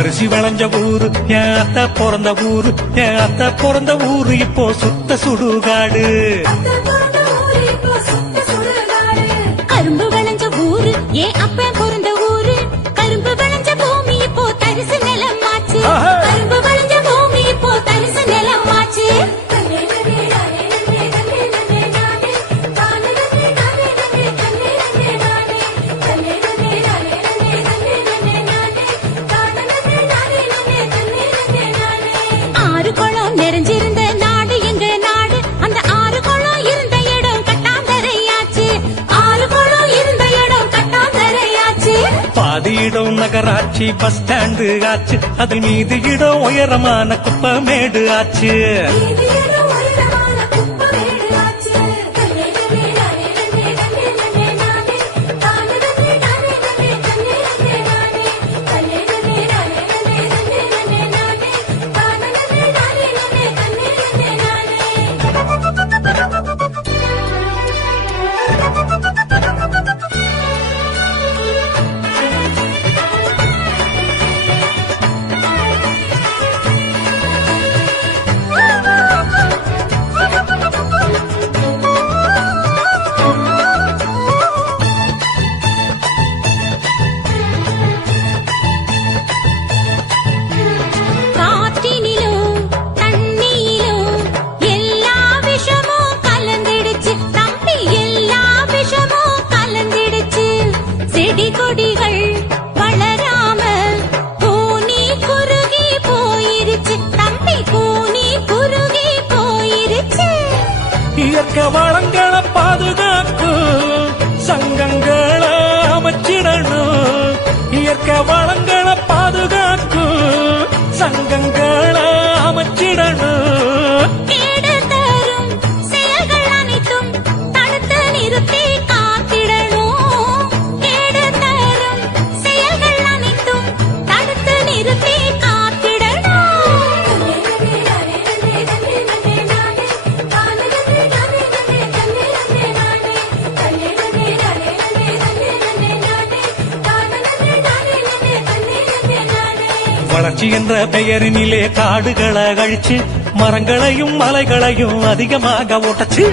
அரிசி விளைஞ்ச ஊரு என் அத்தை பிறந்த ஊரு, என் அத்தை பிறந்த ஊரு இப்போ சுத்த சுடுகாடு. கரும்பு விளைஞ்ச ஊரு என் அப்பன் பிறந்த ஊரு, கரும்பு விளைஞ்ச பூமி இப்போ தரிசு நிலம் ஆச்சு. கரும்பு விளைஞ்ச பூமி இப்போ தரிசு நிலம் ஆச்சு. ஆறு குளம் நிறைஞ்சிருந்த நாடு எங்க நாடு, அந்த ஆறு குளம் இருந்த இடம் கட்டாந்தரையாச்சு. ஆறு குளம் இருந்த இடம் கட்டாந்தரையாச்சு. பாதி இடம் நகராட்சி பஸ் ஸ்டாண்டு ஆச்சு, அது மீது இடம் உயரமான குப்பமேடு ஆச்சு. கொடிகள் வளராம பூனி குறுகி போயிருச்சு தம்பி, பூனி குறுகி போயிருச்சு. இயற்கை வளங்களை பாதுகாக்கும் சங்கங்களை அமைச்சிடணும், இயற்கை வளங்களை பாதுகாக்கும் சங்கங்களை அமைச்சிடணும். கேடு தரும் செயல்கள் அனைத்தும் தடுத்து நிறுத்தி காத்திடணும். கேடு தரும் செயல்கள் அனைத்தும் தடுத்து நிறுத்தி வளர்ச்சி என்ற பெயரினிலே காடுகளை அழிச்சு மரங்களையும் மலைகளையும் அதிகமாக ஓட்டச்சு.